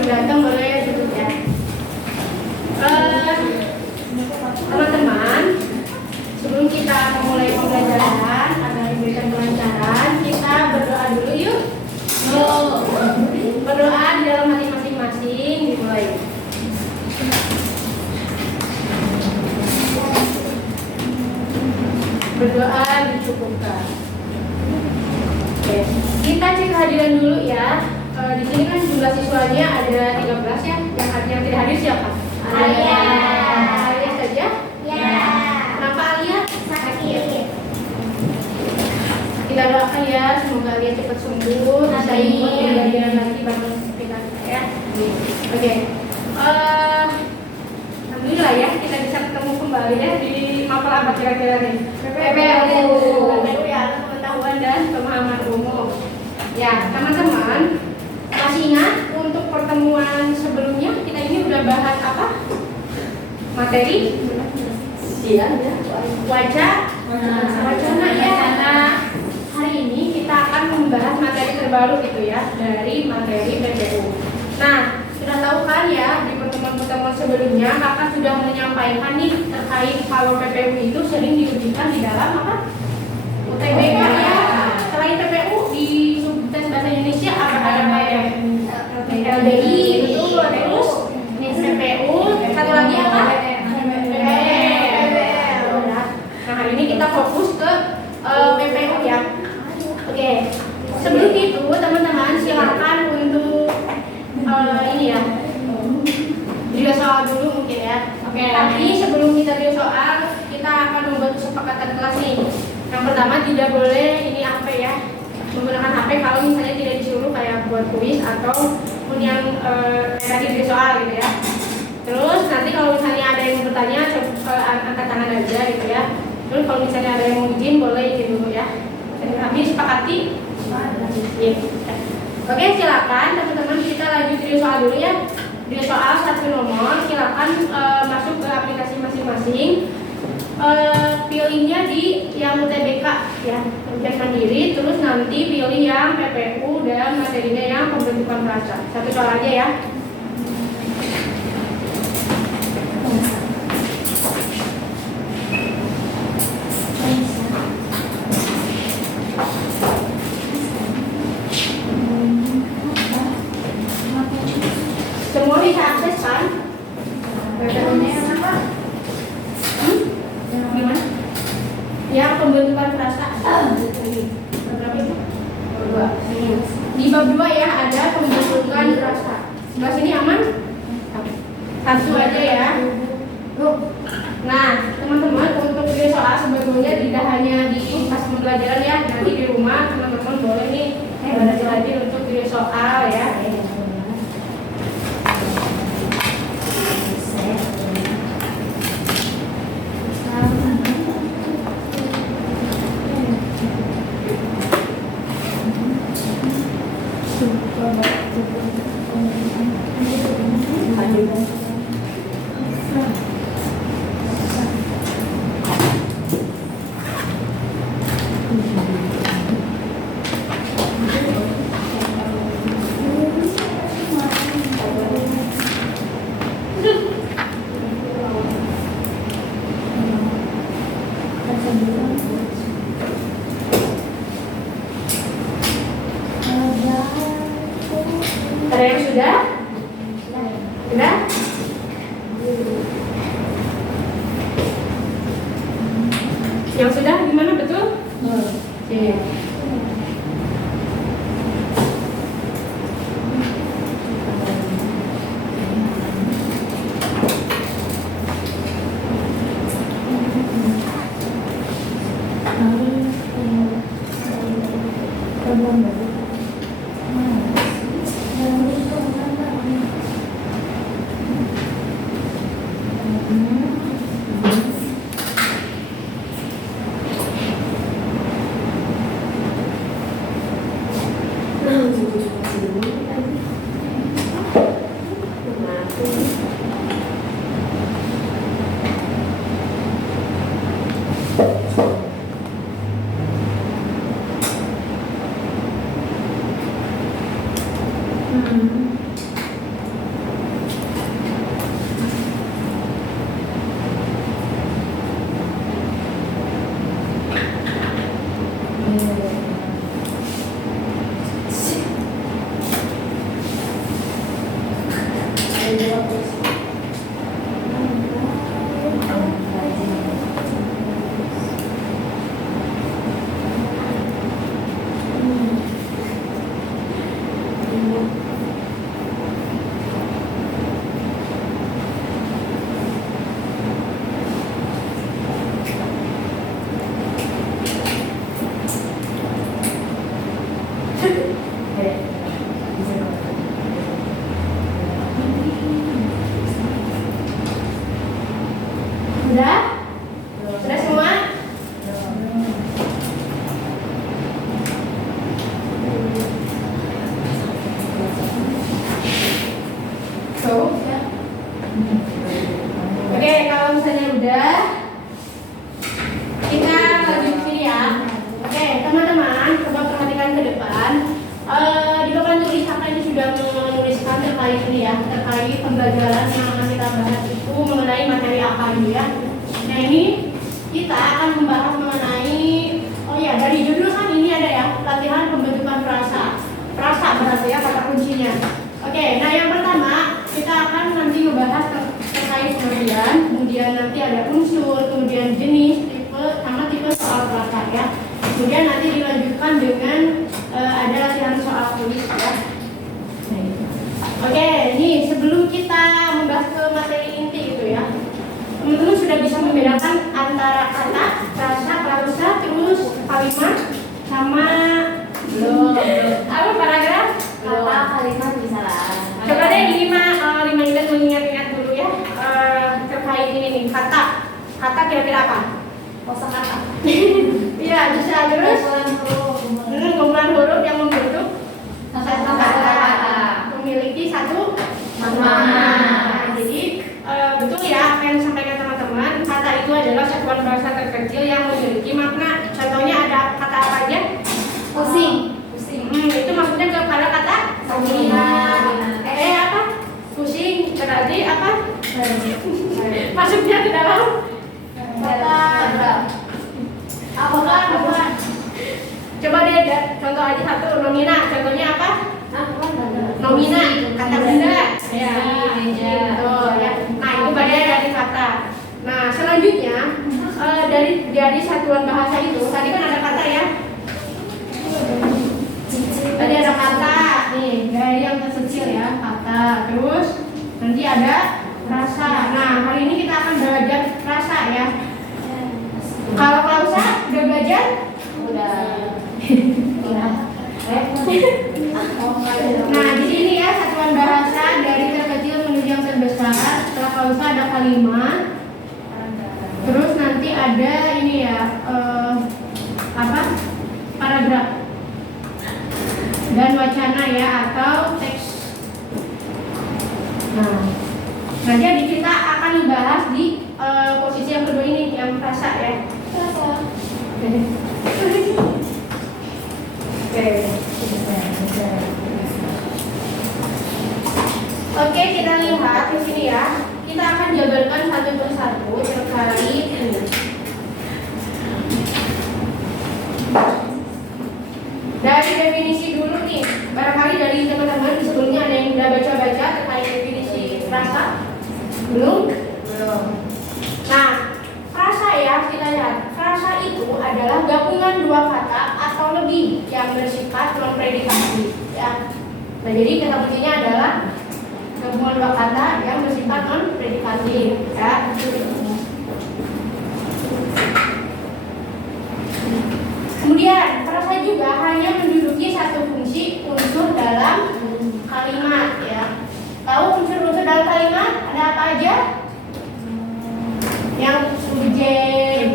Baru datang boleh duduk ya. Teman-teman, sebelum kita memulai pembelajaran agar diberikan kelancaran, kita berdoa dulu yuk. Berdoa di dalam hati masing-masing, dimulai. Berdoa dicukupkan. Oke, kita cek kehadiran dulu ya. Di sini kan jumlah siswanya ada 13 ya. Yang tidak hadir siapa? Alia. Alia saja? Ya. Kenapa Alia? Sakit. Kita doakan ya, semoga Alia cepat sembuh. Bisa ikut pembelajaran lagi bareng kita ya. Oke. Alhamdulillah ya, kita bisa ketemu kembali ya di mapel apa kira-kira nih? PPU ya, pengetahuan dan pemahaman umum. Ya, teman-teman, masih ingat untuk pertemuan sebelumnya kita ini udah bahas apa? Materi? Iya, ya. Wacana ya. Nah, hari ini kita akan membahas materi terbaru gitu ya, dari materi PPU. Nah, sudah tahu kan ya di pertemuan-pertemuan sebelumnya kakak sudah menyampaikan nih terkait kalau PPU itu sering diujikan di dalam apa? UTBK ya. Selain PPU di tes bahasa Indonesia apa ya? LDI, betul. Terus PPU, satu lagi apa? Nah, hari ini kita fokus ke PPU ya. Oke. Sebelum itu teman-teman silakan untuk ini ya. Video soal dulu mungkin ya. Oke. Tapi sebelum kita video soal, kita akan membuat kesepakatan kelas nih. Yang pertama tidak boleh ini apa ya? Menggunakan HP kalau misalnya tidak disuruh kayak buat kuis atau yang tadi video soal gitu ya. Terus nanti kalau misalnya ada yang bertanya angkat tangan aja gitu ya. Terus kalau misalnya ada yang mau izin boleh izin dulu ya. Kami sepakati. Ya. Oke, silakan teman-teman kita lanjut video soal dulu ya. Video soal satu nomor, silakan masuk ke aplikasi masing-masing. Pilihnya di yang UTBK ya, ujian mandiri, terus nanti pilih yang PPU dan materinya yang pembentukan frasa. Satu soal aja ya. Semua bisa akses kan? PPU-nya yang apa? Gimana? Yang pembentukan frasa. Berapa itu? Dua. Di bab 2 ya ada pembentukan frasa. Sebelah sini aman? Satu aja ya. Nah, teman-teman untuk video soal sebetulnya tidak hanya di pas pembelajaran ya, nanti di rumah teman-teman boleh nih belajar lagi untuk video soal ya. Ada yang sudah? Sudah? Yang sudah gimana betul? Oke. Udah? Udah semua? So, oke, kalau misalnya udah, kita lanjut sini ya. Oke, teman-teman, coba perhatikan ke depan. Di papan tulis apa ini sudah menuliskan terkait ini ya, terkait pembelajaran yang akan kita bahas itu mengenai materi apa ini ya. Nah ini kita akan membahas mengenai, oh ya dari judul kan ini ada ya, latihan pembentukan frasa. Frasa berarti ya kata kuncinya. Oke, nah yang pertama kita akan nanti membahas terkait kemudian nanti ada unsur, kemudian jenis, tipe, sama tipe soal frasa ya. Kemudian nanti dilanjutkan dengan ada latihan soal tulis ya. Oke, ini sebelum kita membahas ke materi inti itu ya, teman-teman sudah bisa membedakan antara kata, frasa, klausa, terus kalimat, sama belum apa paragraf? Kata kalimat bisa lah. Coba deh lima menit mengingat-ingat dulu ya terkait ini nih kata. Kata kira-kira apa? Kosakata. Iya bisa terus. Kumpulan huruf yang membentuk satu kata memiliki satu makna. Jadi betul ya apa yang disampaikan teman-teman. Kata itu adalah satuan bahasa terkecil yang memiliki makna. Contohnya ada kata apa aja? Pusing. Itu maksudnya kepada kata pusing. Apa? Pusing berarti apa? Masuknya ke dalam kata apa? Coba deh contoh aja satu nomina. Contohnya apa? Nomina kata benda. Ya. Oh ya. Nah itu bagian dari kata. Nah selanjutnya dari satuan bahasa itu tadi kan ada kata ya. Tadi ada kata nih dari yang terkecil ya kata. Terus nanti ada rasa. Nah hari ini kita akan belajar rasa ya. Kalau klausa udah belajar? Udah. Nah di sini ya satuan bahasa dari terkecil menuju yang terbesar. Setelah klausa ada kalimat. Terus nanti ada ini ya apa? Paragraf dan wacana ya atau teks. Nah jadi kita akan membahas di posisi yang kedua ini yang frasa ya. Oke, kita lihat di sini ya. Kita akan jabarkan satu persatu terkait ini. Dari definisi dulu nih. Barangkali dari teman-teman sebelumnya ada yang sudah baca-baca terkait definisi frasa? Belum? Belum. Nah, frasa ya kita lihat. Frasa itu adalah gabungan dua kata atau lebih yang bersifat non predikasi ya. Nah jadi kata kuncinya adalah gabungan dua kata yang bersifat non predikatif ya. Kemudian frasa juga hanya menduduki satu fungsi unsur dalam kalimat ya. Tahu unsur-unsur dalam kalimat ada apa aja? Yang subjek,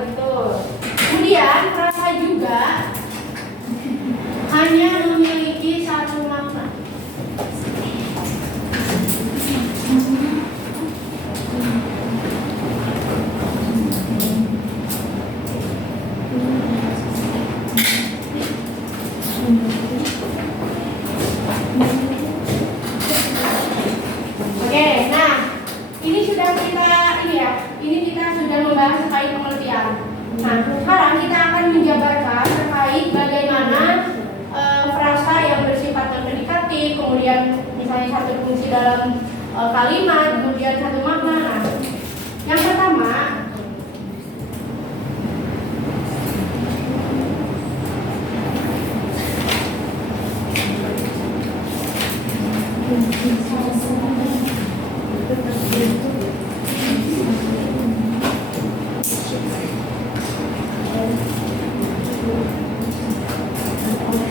betul. Kemudian frasa juga hanya memiliki satu makna. Oke, nah ini sudah kita sudah membahas terkait pengertian. Nah sekarang kita akan menjabarkan terkait bagaimana frasa misalnya satu fungsi dalam kalimat, kemudian satu makna. Nah, yang pertama,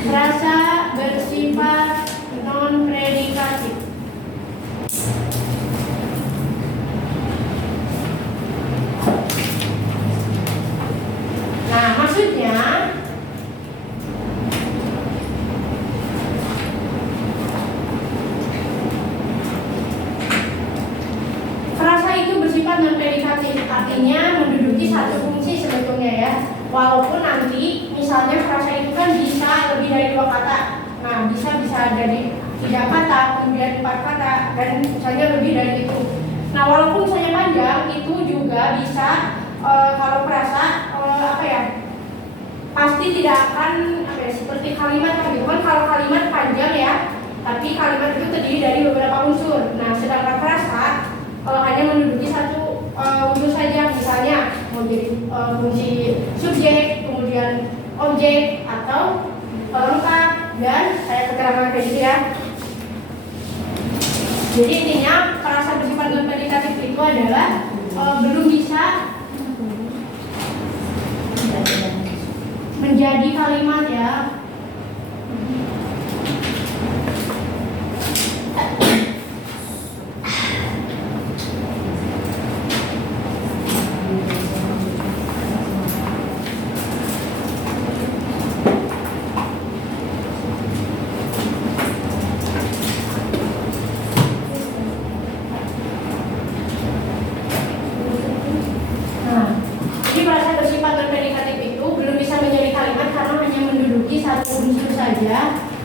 frasa bersifat non-predikatif. Nah, maksudnya frasa itu bersifat non-predikatif, artinya menduduki satu fungsi sebetulnya ya. Walaupun nanti misalnya frasa itu kan bisa lebih dari 2 kata. Nah, bisa dari 3 kata, kemudian 4 kata, dan misalnya lebih dari itu. Nah, walaupun misalnya panjang, itu juga bisa kalau frasa pasti tidak akan seperti kalimat gitu kan. Kalau kalimat panjang ya, tapi kalimat itu terdiri dari beberapa unsur. Nah, sedangkan frasa kalau hanya menduduki satu unsur saja, misalnya mau jadi fungsi subjek, kemudian objek atau pelengkap dan saya keterangan kayak gitu ya. Jadi intinya frasa bersifat non-predikatif itu adalah belum bisa menjadi kalimat ya.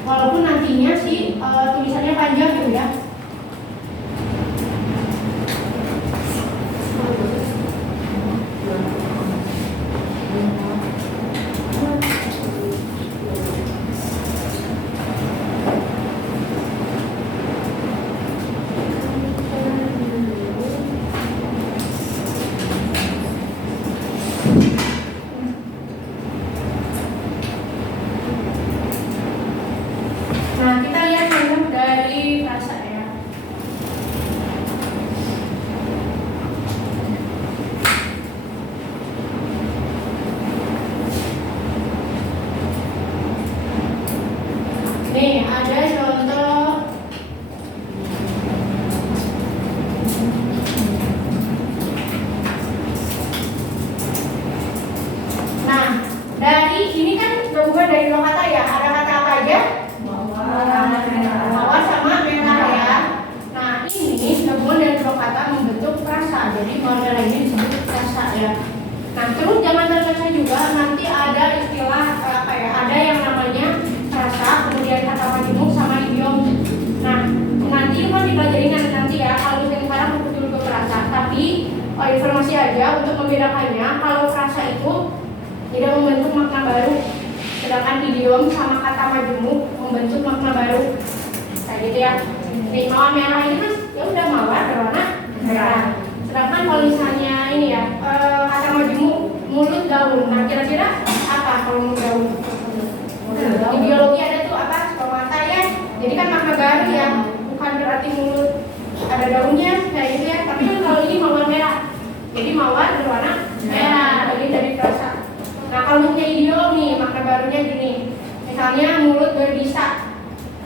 Walaupun nantinya sih tulisannya panjang tuh ya. Nah, kita lihat contoh dari frasa ya. Nih, ada contoh. Nah, dari ini kan gabungan dari 2 kata ya. Ada kata apa aja? Mawar sama merah ya. Nah, ini gabungan dari 2 kata membentuk frasa. Jadi mawar merah ini disebut frasa ya. Nah, terus jangan terkesan juga nanti ada istilah ada yang namanya frasa, kemudian kata majemuk sama idiom. Nah, nanti kan dipelajari nanti ya. Kalau yang sekarang betul ke frasa, tapi informasi aja untuk membedakannya. Kalau frasa itu tidak membentuk makna baru, sedangkan idiom sama kata majemuk membentuk makna baru. Kayak gitu ya. Nih, mawar merah ini kan ya udah mawar berwarna merah. Sedangkan kalau misalnya ini ya kata majemuk mulut gaun. Nah, kira-kira apa kalau mulut gaun? Di biologi ada tuh apa? Stomata ya. Jadi kan makna baru ya. Bukan berarti mulut ada daunnya kayak gitu ya. Tapi kan kalau ini mawar merah. Jadi mawar berwarna merah. Jadi dari frasa. Nah, kalau misalnya idiom nih, makna barunya gini. Misalnya mulut berbisa.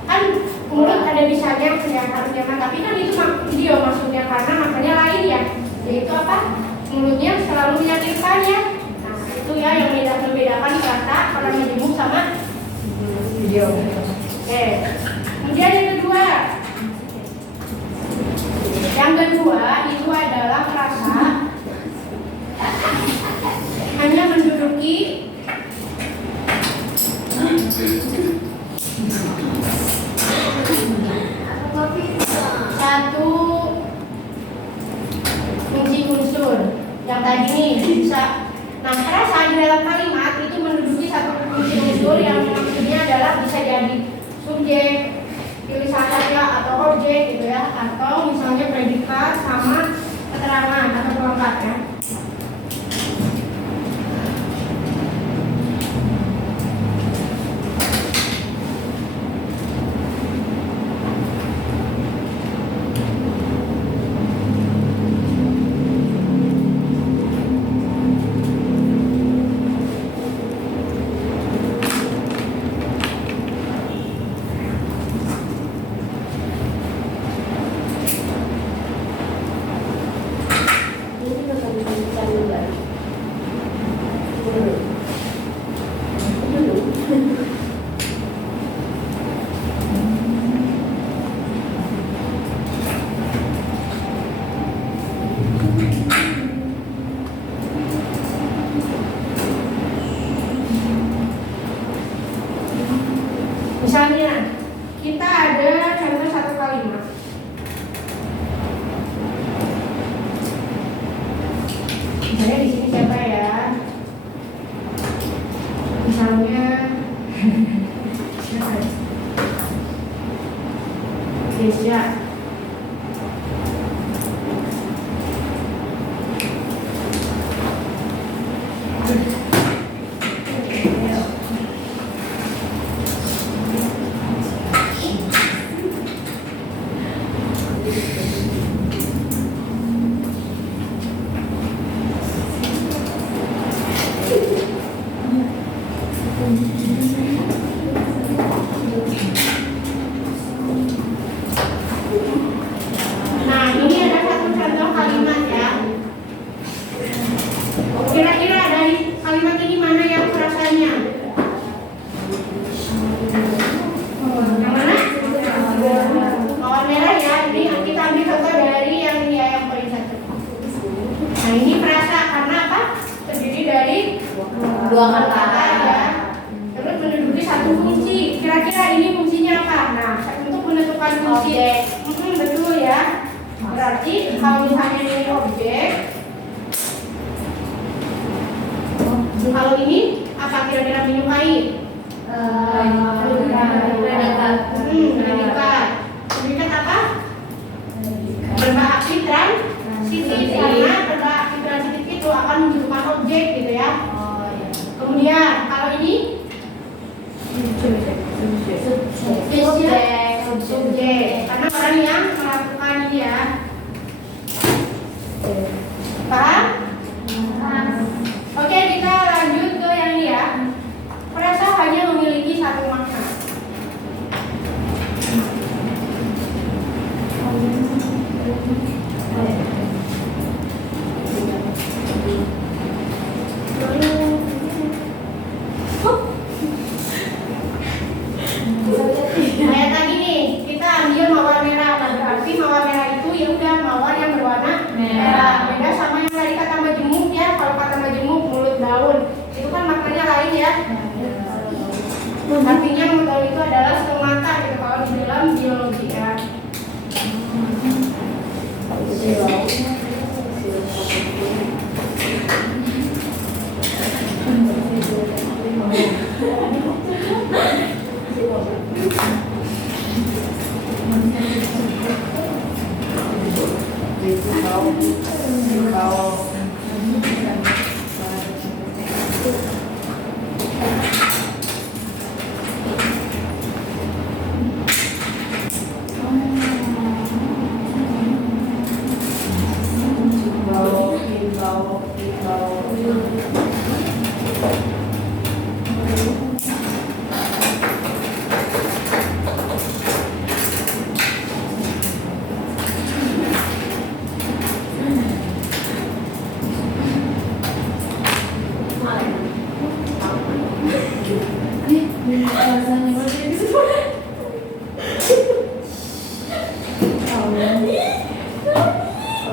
Kan mulut ada bisanya ya harusnya, tapi kan itu idiom maksudnya karena maknanya lain ya. Yaitu apa? Mulutnya selalu menyakitkan ya. Nah, itu ya yang membedakan kata majemuk sama idiom. Oke. Kemudian yang kedua. Yang kedua itu adalah frasa hanya menduduki satu fungsi unsur. Yang tadi nih bisa. Nah, frasa di dalam kalimat itu menduduki satu fungsi unsur yang maksudnya adalah bisa jadi subjek, tulisan saja atau objek. objek gitu ya, atau misalnya predikat sama keterangan atau pelengkap ya. Misalnya kita ada contoh satu kalimat. Misalnya di sini siapa ya? Misalnya siapa ya? Desya. Nah, ini ada satu contoh kalimat ya. Kira-kira dari kalimat ini mana yang perasaannya? Yang mana? Mawar merah ya. Ini kita ambil contoh dari yang dia yang poin satu. Nah, ini perasa karena apa? Terdiri dari dua kata ya. Terus menduduki satu fungsi. Kira-kira ini fungsinya apa? Nah, untuk menentukan fungsi. Betul ya. Berarti kalau misalnya ini objek, kalau ini apa kira-kira menyukai? Predikat. Predikat apa? Berbahasa aktif transitif, karena berbahasa aktif transitif itu akan menunjukkan objek gitu ya. Kemudian kalau ini subjek, karena orang yang melakukan ini ya. Paham? Oke, kita lanjut ke yang ini ya. Perasa hanya memiliki satu makna. Kayak tadi nih, kita ambil mawar merah. Berarti mawar merah itu ya udah mawar yang berwarna merah. Beda sama yang tadi kata majemuk ya. Kalau kata majemuk mulut daun, itu kan maknanya lain ya. Artinya mulut daun itu adalah stomata gitu kalau di dalam biologi ya.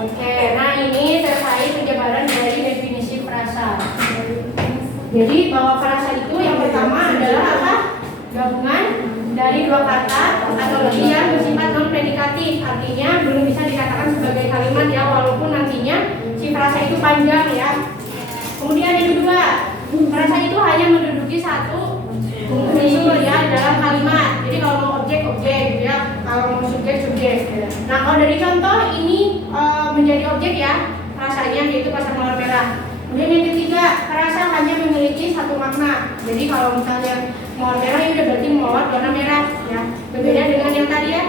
Oke, nah ini selesai penjabaran dari definisi frasa. Jadi bahwa frasa itu yang pertama adalah apa? Gabungan dari dua kata atau lebih yang bersifat non predikatif, artinya belum bisa dikatakan sebagai kalimat ya, walaupun nantinya si frasa itu panjang ya. Kemudian yang kedua, frasa itu hanya menduduki satu unsur ya dalam kalimat. Jadi kalau mau objek gitu ya, kalau mau subjek. Nah, kalau dari contoh ini menjadi objek ya, rasanya yaitu pasang mawar merah. Kemudian yang ketiga, rasa hanya memiliki satu makna. Jadi kalau misalnya mawar merah itu berarti mawar warna merah ya. Berbeda dengan yang tadi ya.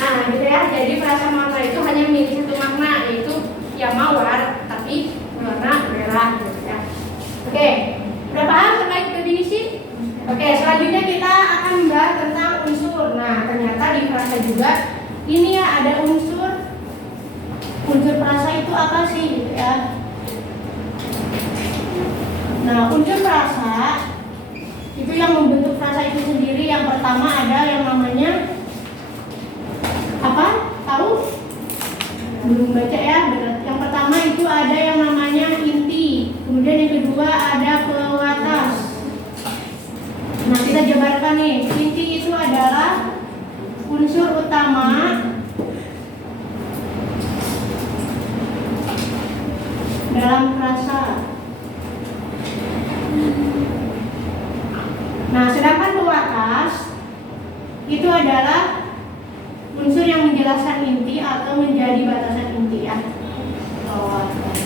Nah, gitu ya. Jadi perasa mawar itu hanya memiliki satu makna, yaitu ya mawar tapi warna merah gitu ya. Oke, udah paham terkait definisi? Oke, selanjutnya kita akan membahas tentang unsur. Nah, ternyata di frasa juga ini ya ada unsur frasa itu apa sih gitu ya. Nah, unsur frasa itu yang membentuk frasa itu sendiri. Yang pertama ada yang namanya apa? Tahu? Belum baca ya. Yang pertama itu ada yang namanya inti. Kemudian yang kedua ada pewatas. Nah, kita jabarkan nih. Inti itu adalah unsur utama dalam frasa. Nah, sedangkan pewatas itu adalah unsur yang menjelaskan inti atau menjadi batasan inti ya. Pewatas.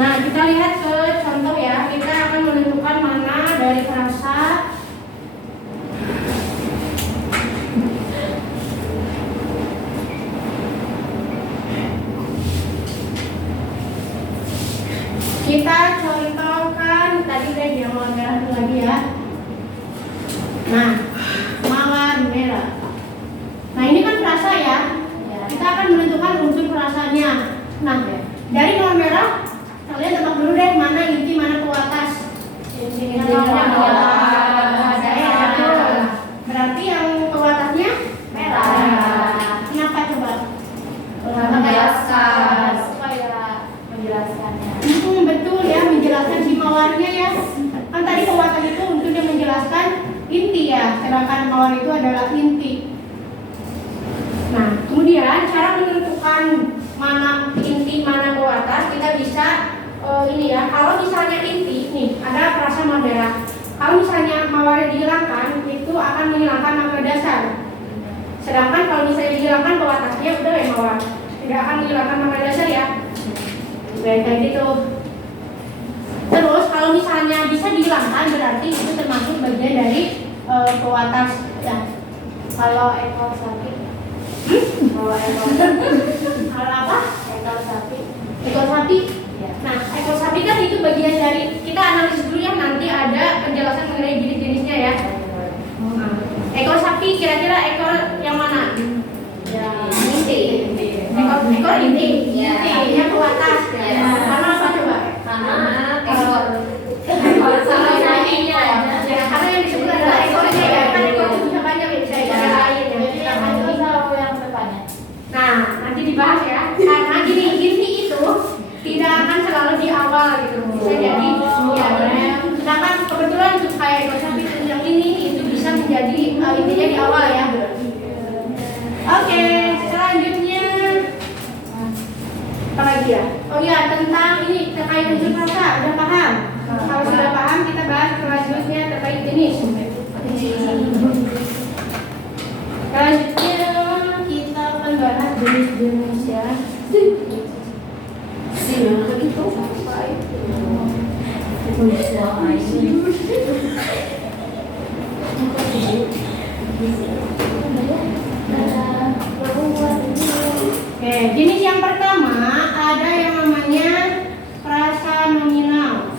Nah, kita lihat ke contoh ya. Kita akan menentukan mana dari frasa kita contohkan. Tadi udah yang mawar merah lagi ya. Nah, mawar merah. Nah, ini kan frasa ya. Kita akan menentukan unsur frasanya. Nah, dari mawar merah kalian tebak dulu deh mana inti mana pewatas. Berarti yang pewatasnya merah. Kenapa coba? Menjelaskan supaya menjelaskannya. Betul ya, menjelaskan si mawarnya ya. Kan tadi pewatas itu untuk yang menjelaskan inti ya, sedangkan mawar itu adalah inti. Nah, kemudian cara menentukan mana inti mana pewatas kita bisa ini ya. Kalau misalnya inti nih ada frasa mawar merah. Kalau misalnya mawarnya dihilangkan itu akan menghilangkan makna dasar. Sedangkan kalau misalnya dihilangkan pewatasnya udah ya mawar, tidak akan menghilangkan makna dasar ya. Baik kayak gitu. Terus kalau misalnya bisa dihilangkan berarti itu termasuk bagian dari pewatas ya. Kalau ekor sapi, kalau apa? ekor sapi, Ekor sapi. ya. Nah, ekor sapi kan itu bagian dari, kita analisis dulu ya, nanti ada penjelasan mengenai jenis-jenisnya ya. Nah, ekor sapi kira-kira ekor yang mana? Inti. Ekor inti. Ya. Intinya pewatas. Ya. Karena apa coba? Karena ekor sapinya. Ya, karena yang disebut adalah ekornya ya. Kan ekor itu bisa banyak ya, bisa ekor lain ya. Kita itu tahu yang depannya. Nah, nanti dibahas ya. Karena gini, inti itu tidak akan selalu di awal gitu. Bisa jadi ya. Sedangkan kebetulan untuk kayak ekor sapi yang ini itu bisa menjadi intinya di awal ya. Oke, selanjutnya apa lagi ya? Oh iya, tentang ini terkait unsur frasa, udah paham? Kalau sudah paham, kita bahas selanjutnya terkait jenis. Selanjutnya kita akan bahas jenis-jenis ya. Begitu. Oke, jenis yang pertama ada yang namanya frasa nominal.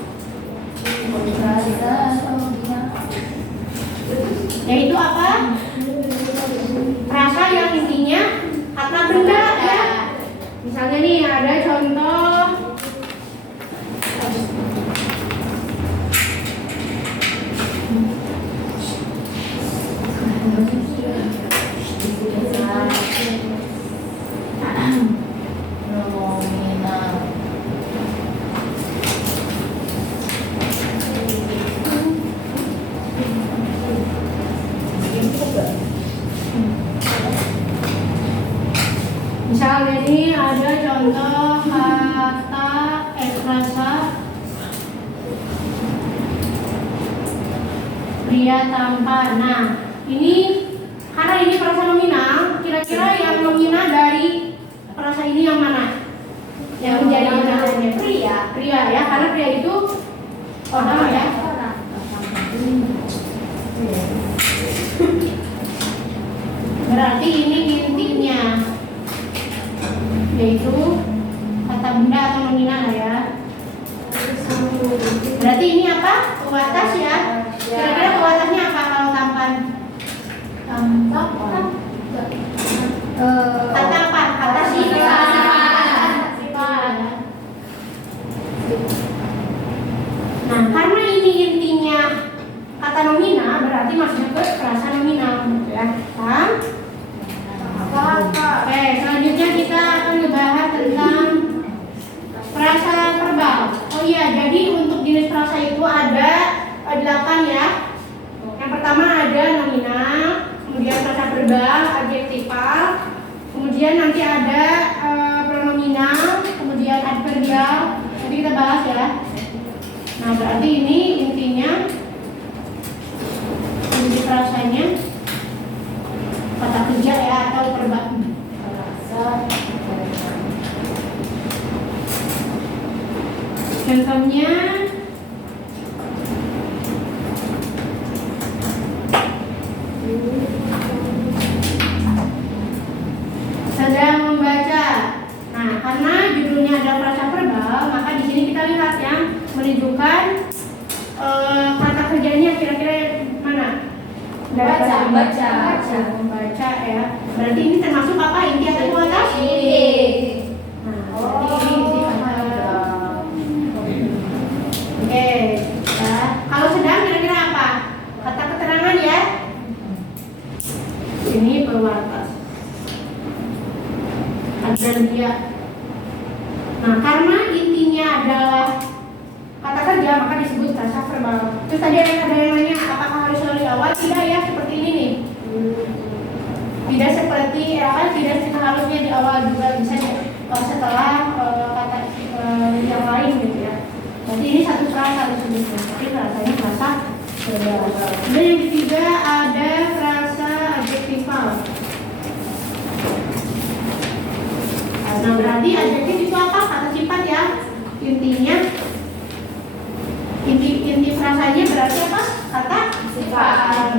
Yaitu apa? Frasa yang intinya kata benda ya. Misalnya nih ada contoh Nominal. pria tampan. Nah, ini karena ini frasa nominal, kira-kira yang nominal dari frasa ini yang mana? Yang menjadi nominalnya pria ya, karena pria itu orang ya. Berarti ini intinya, yaitu kata benda atau nominal ya. Berarti ini apa? Kuatas ya. Kira-kira kuatasnya apa kalau tampan? Kata apa? Kata sifat. Nah, karena ini intinya kata nominal, berarti masuknya ke frasa nominal ya. Paham? Oke, selanjutnya kita akan membahas tentang frasa verbal. Oh iya, jadi untuk jenis frasa itu ada 8 ya. Yang pertama ada nominal, kemudian frasa verbal, adjektifal, kemudian nanti ada pronominal, kemudian adverbial. Nanti kita bahas ya. Nah, berarti ini intinya inti frasanya kata kerja ya atau verbal. Contohnya sedang membaca. Nah, karena judulnya ada frasa verbal, maka di sini kita lihat yang menunjukkan kata kerjanya kira-kira mana? Membaca ya. Berarti ini termasuk apa? Inti atau kuatas? Nah, berarti ini inti kata. Oke, ya. Kalau sedang kira-kira apa? Kata keterangan ya. Ini perwatas. Adverbial. Nah, karena intinya adalah kata kerja, maka disebut frasa verbal. Terus tadi ada yang nanya, apakah harus selalu di awal? Tidak ya, seperti ini nih. Tidak seperti, kan tidak seharusnya di awal juga, bisa setelah kata yang lain gitu ya. Jadi ini satu frasa disebutnya, tapi frasanya frasa verbal. Dan yang ketiga ada frasa adjektifal. Nah, berarti adjektif itu apa? Kata sifat ya. Intinya inti frasanya berarti apa? Kata sifat.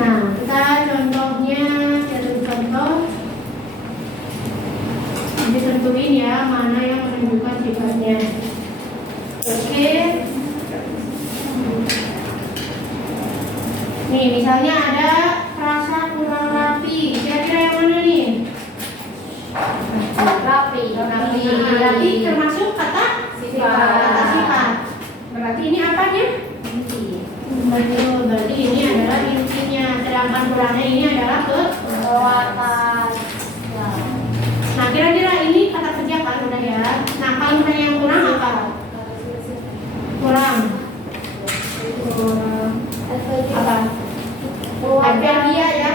Nah, kita contohnya satu contoh. Ditentuin ya mana yang menunjukkan sifatnya. Oke. Nih, misalnya ada frasa kurang rapi. Kira-kira yang mana nih? Rapi termasuk kata sifat. Kata sifat. Berarti ini apanya? Inti. Betul. Berarti ini adalah intinya. Sedangkan kurangnya ini adalah kuatas. Nah, kira-kira ini kata kerja kan udah ya. Nah, kalau misalnya yang kurang apa? Kurang. Apa? Adverbial ya.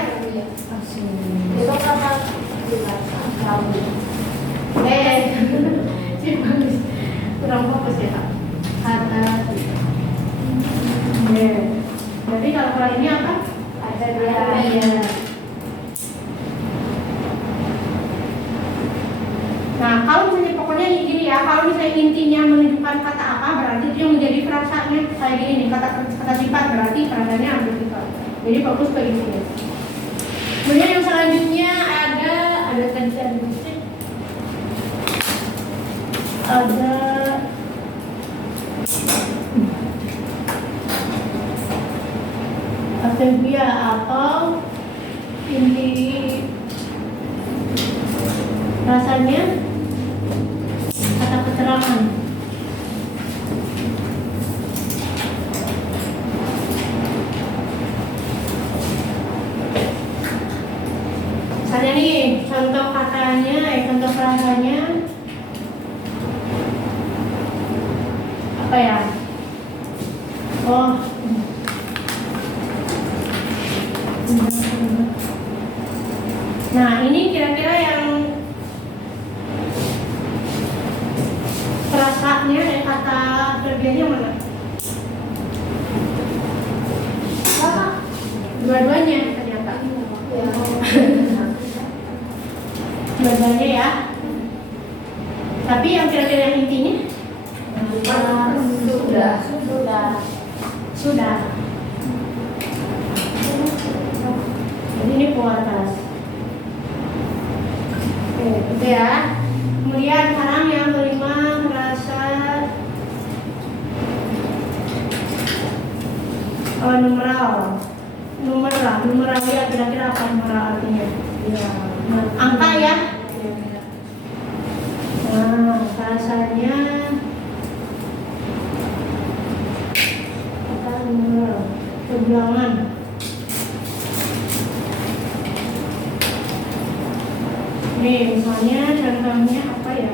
Itu kata kurang fokus ya Kak. Kata. Berarti kalau kurang ini apa? Adverbial. Nah, kalau misalnya pokoknya gini ya, kalau misalnya intinya menunjukkan kata apa, berarti dia menjadi frasanya kayak gini nih, kata sifat berarti frasanya adjektifal. Jadi fokus ke intinya. Kemudian yang selanjutnya ada adverbial atau inti rasanya kata keterangan. Misalnya nih contoh katanya, contoh frasanya apa ya? Oh, nah ini kira-kira yang frasanya kelebihannya mana? Apa? Dua-duanya ternyata. Dua-duanya ya. Tapi yang kira-kira yang intinya? Sudah. Jadi ini kualitas. Oke, itu ya. Kemudian sekarang yang kelima merasa numeral ya, kira-kira apa numeral artinya? Ya. Angka ya. Nah, bahasanya apa numeral? Kebilangan. Nih, misalnya contohnya apa ya?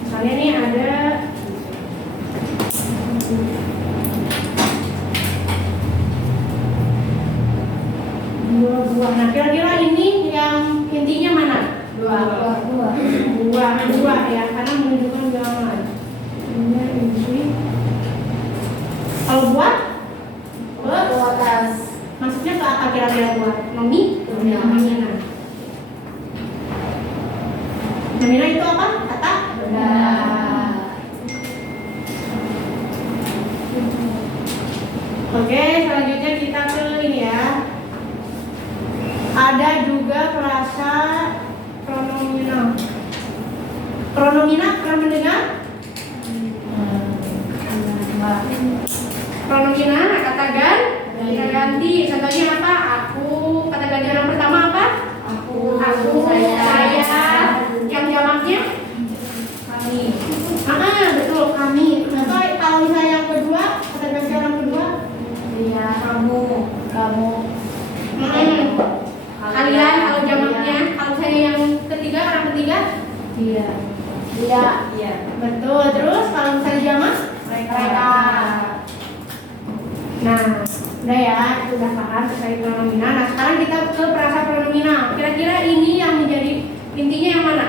Misalnya nih ada dua buah. Nah, kira-kira ini yang intinya mana? Dua ya, karena menunjukkan bilangan. Ini inti. Kalau buah? Maksudnya ke apa kira-kira buah? Nomina. Nomina itu apa? Kata? Oke, selanjutnya kita ke ini ya. Ada juga frasa pronominal. Pronominal pernah mendengar? Pronominal kata ganti. Contohnya apa? Aku. Kata ganti orang pertama apa? Aku, saya. Yang jamaknya? Kami. Betul, kami. Atau kalau misalnya yang kedua, kata ganti orang kedua? Iya. Kamu. Kalian kalau jamaknya, kalau saya yang ketiga, orang ketiga? Iya. Betul. Terus kalau misalnya jamak? Mereka. Nah, udah ya, sudah paham terkait pronominal. Nah, sekarang kita ke frasa pronominal. Kira-kira ini yang menjadi intinya yang mana?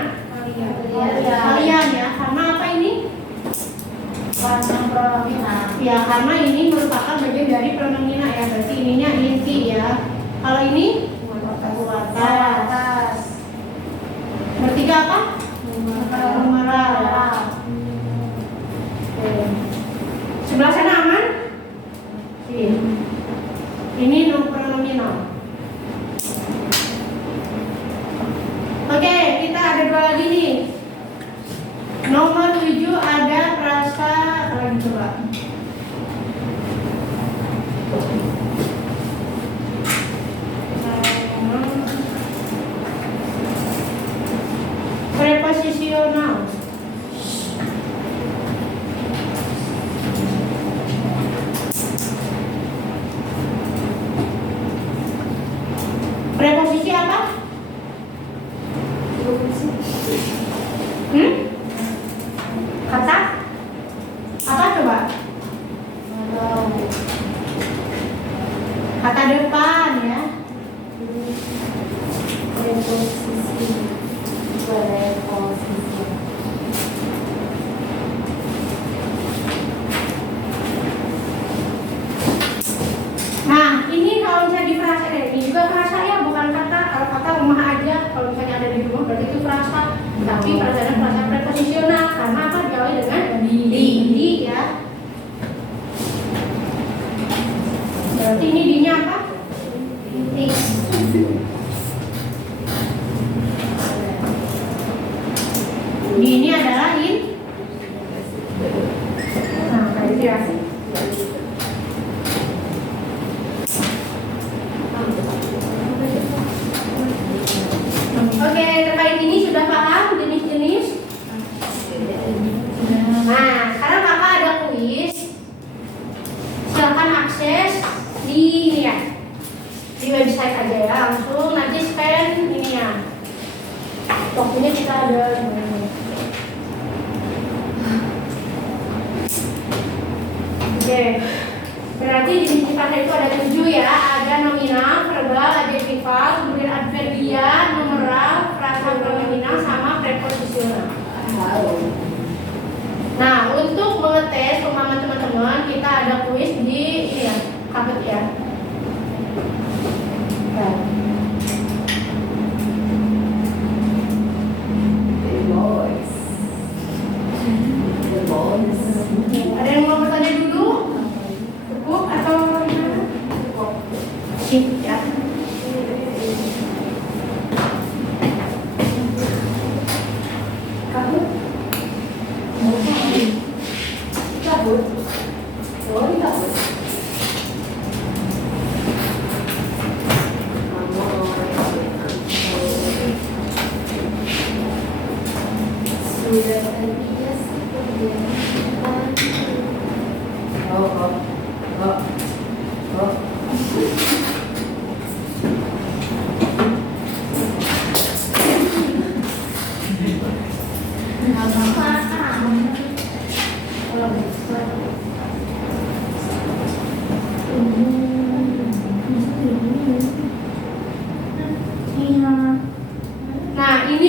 Kalian ya. Karena apa ini? Pronominal. Ya, karena ini merupakan bagian dari pronominal ya. Berarti ininya inti ya. Kalau ini? Kualitas. Bertiga apa? Numeral ya. Oke. Sebelah sana aman? Ini pronominal. Oke, kita ada dua lagi nih. Nomor 7 ada frasa lagi coba. Preposisional. Preposisi apa? Kata? Apa coba? Kata depan ya. Nah, ini kalau misalnya di frasa ini juga frasa ya, bukan kata. Kalau kata rumah aja, kalau misalnya ada di rumah berarti itu frasa. Tapi frasa preposisional karena apa? Diawali dengan di ya. Berarti ini dinya apa? Di. Di ini adalah in. Nah, kayak gitu ya. Oke, terkait ini sudah paham jenis-jenis? Nah, sekarang kakak ada kuis. Silakan akses di ini ya, di website aja ya, langsung nanti scan ini ya. Waktunya kita ada. Oke, berarti jenis frasa itu ada 7 ya. Ada nominal, verbal, adjektifal, kemudian adverbial, numeral, frasa pronominal sama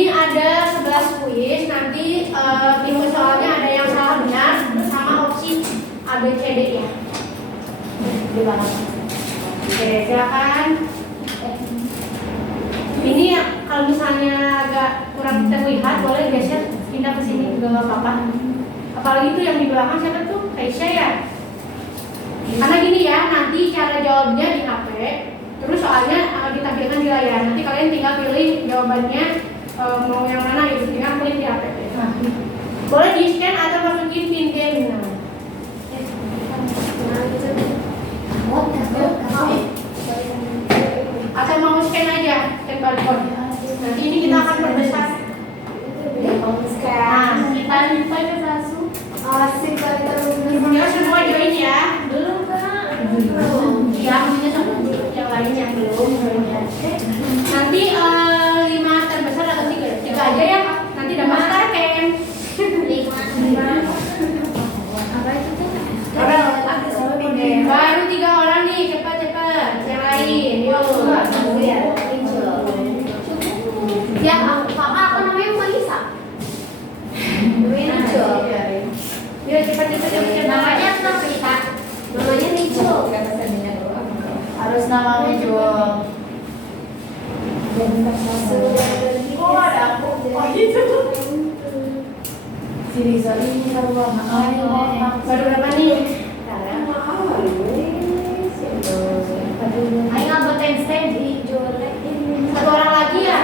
ini ada 11 kuis. Nanti tipe soalnya ada yang salah benar sama opsi A, B, C, D ya. Di bawah. Oke, silakan. Ini ya, kalau misalnya agak kurang terlihat, boleh geser pindah ke sini juga nggak apa-apa. Apalagi itu yang di belakang siapa tuh? Kaisha ya. Karena gini ya, nanti cara jawabnya di HP, terus soalnya ditampilkan di layar. Nanti kalian tinggal pilih jawabannya mau yang mana gitu, tinggal klik di HP. Boleh di scan atau masukin pin terminal. Atau mau scan aja, scan barcode. Nanti ini kita akan perbesar. Nah, kita lupa ke langsung. Asik kali terus. Ya semua join ya. Belum Kak. Ya, maksudnya sama yang lain yang belum join ya. Nanti 5 terbesar atau 3 aja ya. Nanti dapat star camp. 5. Apa itu tuh? Baru 3 orang nih, cepat. Yang lain, yuk. Ya, Kakak apa namanya Melisa? Yuk cepat. Namanya apa sih Kak? Namanya Nico. Harus nama Nico. Oh ada aku. Oh gitu. Si Rizal ini baru Baru berapa nih? Ayo ngabutin stand di Jolek ini. 1 orang lagi ya?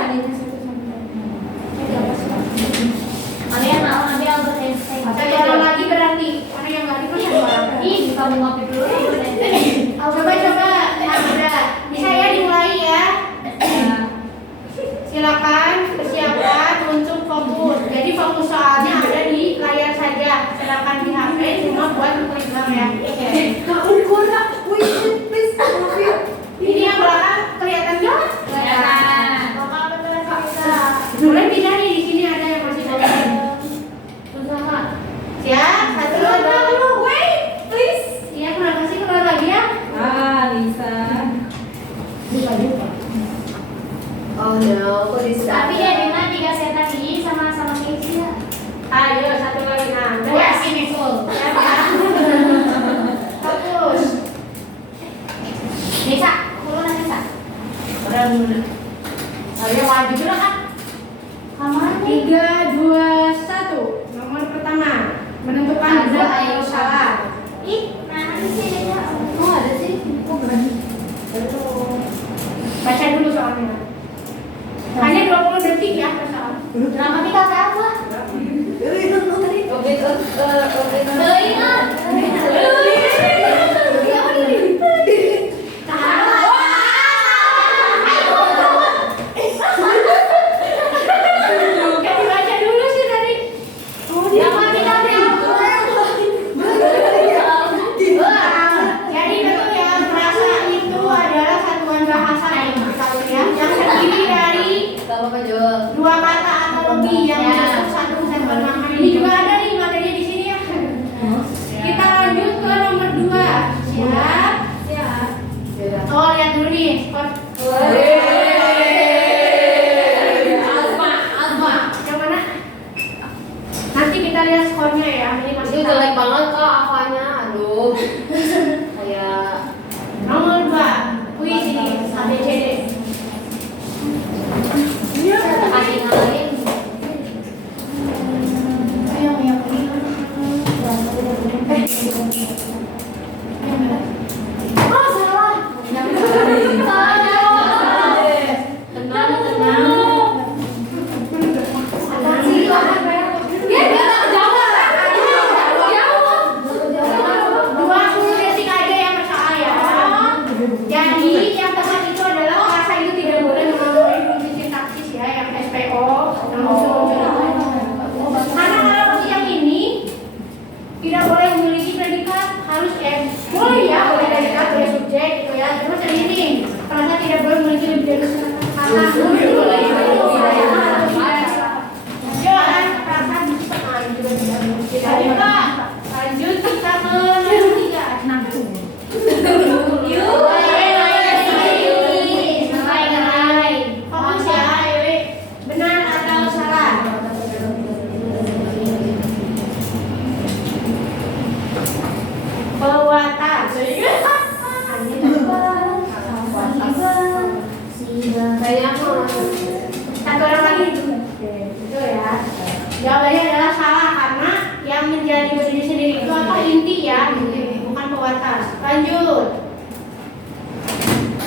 Kalian mau ambil ngabutin stand. 1 orang lagi berarti. Karena yang nggak ikut 1 orang. Ih, kamu ngopi dulu. Coba. Nah, bisa ya dimulai ya. Silakan persiapan untuk fokus. Jadi fokus soalnya ada di layar saja. Sedangkan di HP cuma buat klik doang ya. Ini yang belakang kelihatan nggak? Boleh pindah nih, di sini ada yang masih boleh. Siap? 1, 2. Wait, please. Iya, kenapa sih keluar lagi ya? Lisa. Oh no, kok di Tapi ya dengan 3 set tadi sama Keisha. Ayo, 1 lagi. Nah, udah Wah, ya. sini full. Siap ya? Fokus. Bisa, urunan bisa. Udah dulu. Ayo maju dulu kan. Kamar 3, 2, 1. Nomor pertama menentukan Ada, benar ayo, atau salah. Ih, mana sih dia? Oh, ada sih. Oh, keren. Baca dulu soalnya. Hanya 20 detik ya per soal. Kenapa kita tahu lah? Ingat. Kan dibaca dulu sih tadi. Kenapa kita tahu? Jadi betul ya, frasa itu adalah satuan bahasa yang terdiri dari 2 kata atau lebih yang disebut satu kesatuan makna. Ini juga ada nih materinya di sini ya. Kita lanjut ke nomor 2. Siap? Oh, lihat dulu nih skor. Yang mana? Nanti kita lihat skornya ya. Ini masih Itu jelek banget kok apanya. Aduh. Kayak nomor 2. Kuis ini ABCD. kasih ngalahin. Oh, salah. Tenang. Dia bilang jawab. 20 detik aja ya persoal ya. Jadi yang tepat itu adalah frasa itu tidak boleh mengandung fungsi sintaksis ya, yang SPO, yang muncul-muncul itu. Karena kalau yang ini tidak boleh memiliki predikat, harus boleh ya, boleh predikat, boleh subjek gitu ya. Terus yang ini frasa tidak boleh memiliki lebih dari satu kata. Boleh. Jangan frasa juga tidak mungkin. Lanjut kita ke nomor 3. Fokus ya, benar atau Jawabannya adalah salah karena yang menjadi berdiri sendiri itu apa? Inti ya, inti, bukan pewatas. Lanjut.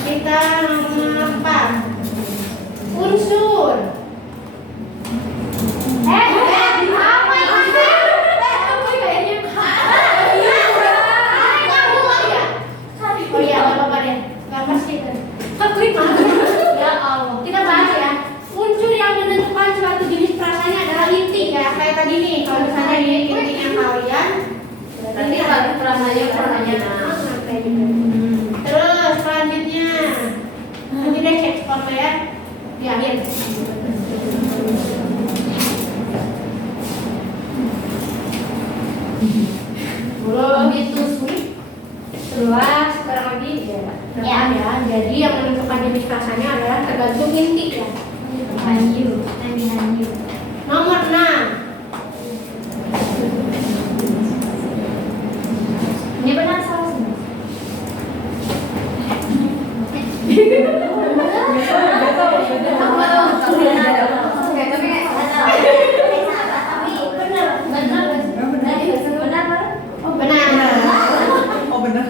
Kita nomor 4. Unsur. Apa ini? Kayaknya. Oh iya, nggak apa-apa deh. Nggak pasti. Klik mana? Ya Allah. Kita bahas ya. Unsur yang menentukan suatu jenis perasaannya adalah inti ya. Kayak tadi nih, kalau misalnya ini intinya kalian, Nanti kalau perasaannya terus selanjutnya nanti deh cek skornya ya di akhir. Belum itu sulit. Terus sekarang lagi ya. Jadi yang menentukan jenis perasaannya adalah tergantung inti ya. Nomor 6. Ini benar salah semua. Benar. Oh benar.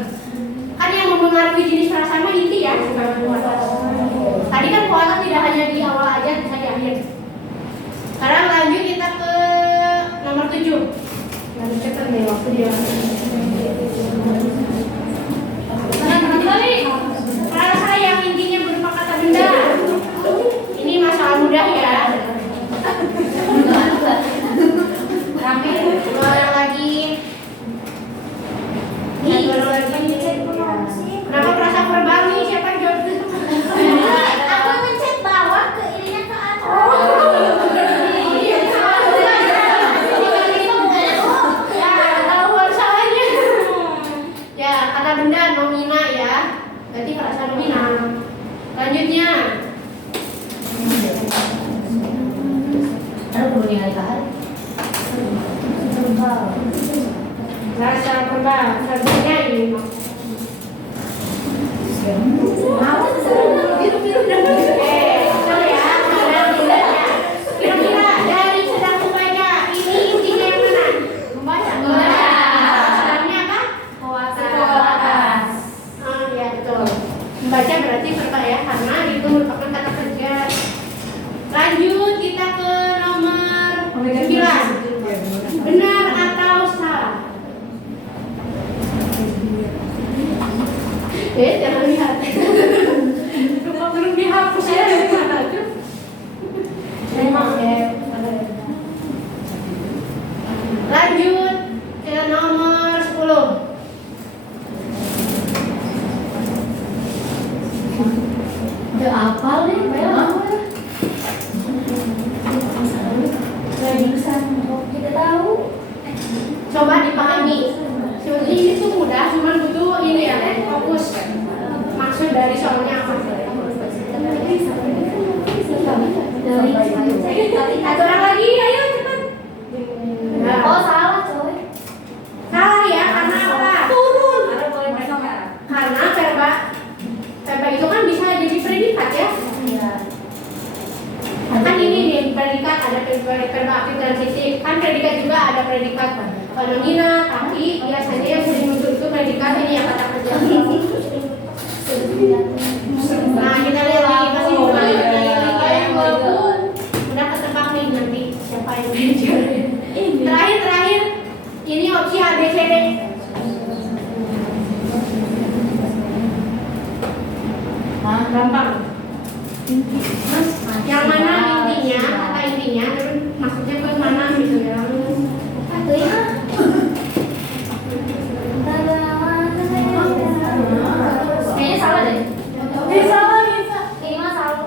Kan yang mempengaruhi jenis perasaan mah inti ya. Tadi kan kualitas tidak hanya di awal aja, bisa di akhir. Sekarang lanjut kita ke nomor 7. Lanjut cepat deh waktu dia. Perasa yang intinya berupa kata benda. Ini masalah mudah ya. Rame, keluar lagi. Baru lagi. Kenapa perasa verbal nih? Siapa yang jawab itu? Aku mencet bawah ke ininya ke atas. Ya, tahu salahnya. Ya, kata benda nomina ya. Berarti perasa nomina. Lanjutnya. Rasa verbal. Selanjutnya ini. Kira-kira dari sedang membaca ini intinya yang mana? Membaca. Sedangnya apa? Ya betul. Membaca berarti verbal ya, karena itu merupakan kata kerja. Lanjut kita ke nomor 9. Benar atau salah? Jangan lihat. Lupa belum dihapus ya. Memang ya. Lanjut ke nomor 10. Udah apa nih? Kita tahu. Coba dipahami. Sebenarnya ini tuh mudah, cuma butuh ini ya, fokus. Maksud dari soalnya apa? Satu orang lagi, ayo cepat. Oh salah coy. Salah ya, karena apa? Turun. Karena verba itu kan bisa jadi predikat ya. Kan ini nih predikat, ada verba aktif transitif. Kan predikat juga ada predikat nomina, tapi biasanya yang sering muncul itu predikat ini yang kata kerja. Nah kita lihat nih pasti udah ketebak nih nanti siapa yang belajar. Terakhir ini opsi A B C D. Gampang. Mas, yang mana intinya, kata intinya, terus maksudnya ke mana gitu ya? Kayaknya salah deh. Bisa. Ini mah salah.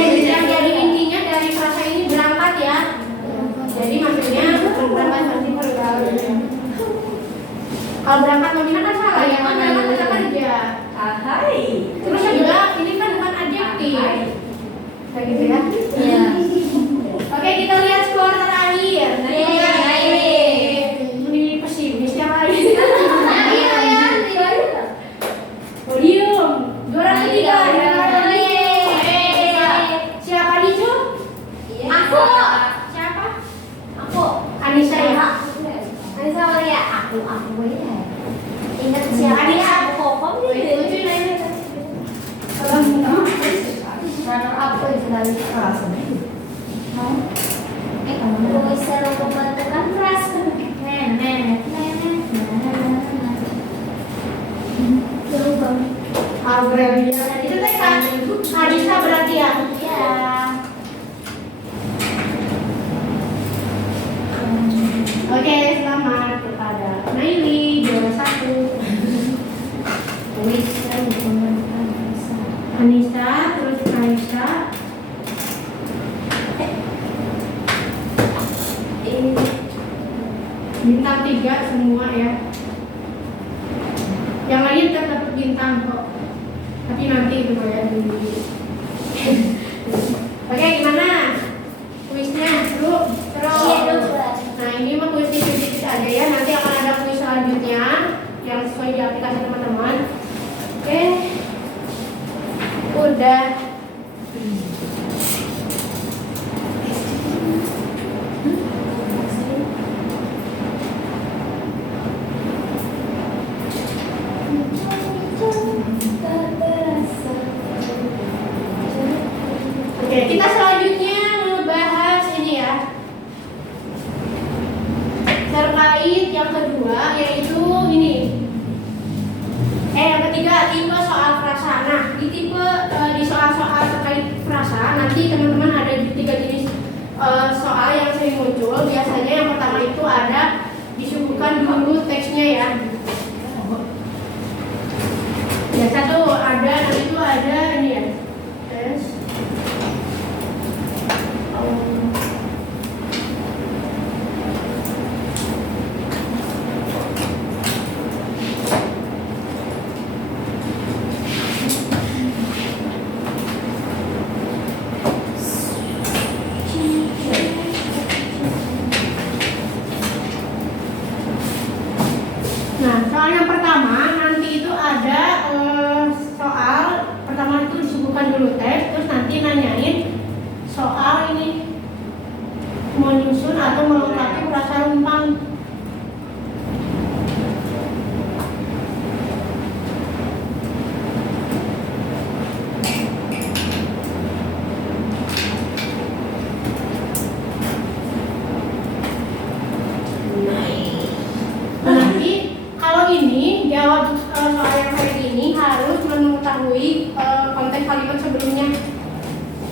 Yang jadi intinya dari frasa ini berangkat ya. Jadi maksudnya berangkat nanti pergaulan. Kalau berangkat nomina kan salah ya, kan berangkat kata kerja. Terus juga ini kan bukan adjektif. Kayak gitu ya. Iya. Oke, kita lihat skor terakhir. Ini pesimis yang lain. malu aku ya. Ingat siapa ya? Kokom gitu. Lucu ini. Runner up itu dari rasanya itu. Luis selalu membantukan keras. Nenek. Aurelia. Itu teh kan Arisa berarti ya. Ya. Oke, selamat kepada Naili juara 1. Luis selalu membantukan keras. Anissa, terus Raisa. Bintang 3 semua ya. Yang lain kan dapat bintang kok. Tapi nanti itu ya dulu. Oke, gimana? Kuisnya seru? Terus. Iya dong. Nah, ini mah kuis tipis-tipis aja ya. Nanti akan ada kuis selanjutnya yang sesuai di aplikasi teman-teman. Oke. Udah. Oke, kita selanjutnya ngebahas ini ya. Terkait yang kedua yaitu ini. Yang ketiga tipe soal frasa. Nah, di soal-soal terkait frasa nanti teman-teman ada 3 jenis soal yang sering muncul. Biasanya yang pertama itu ada disuguhkan dulu teksnya ya. Biasa tuh ada, nanti itu ada ini ya. Tes. Nah, soal yang pertama nanti itu ada soal pertama itu disuguhkan dulu teks, terus nanti nanyain soal ini menyusun atau melengkapi frasa rumpang. Nanti kalau ini jawab soal yang kayak gini harus mengetahui konteks kalimat sebelumnya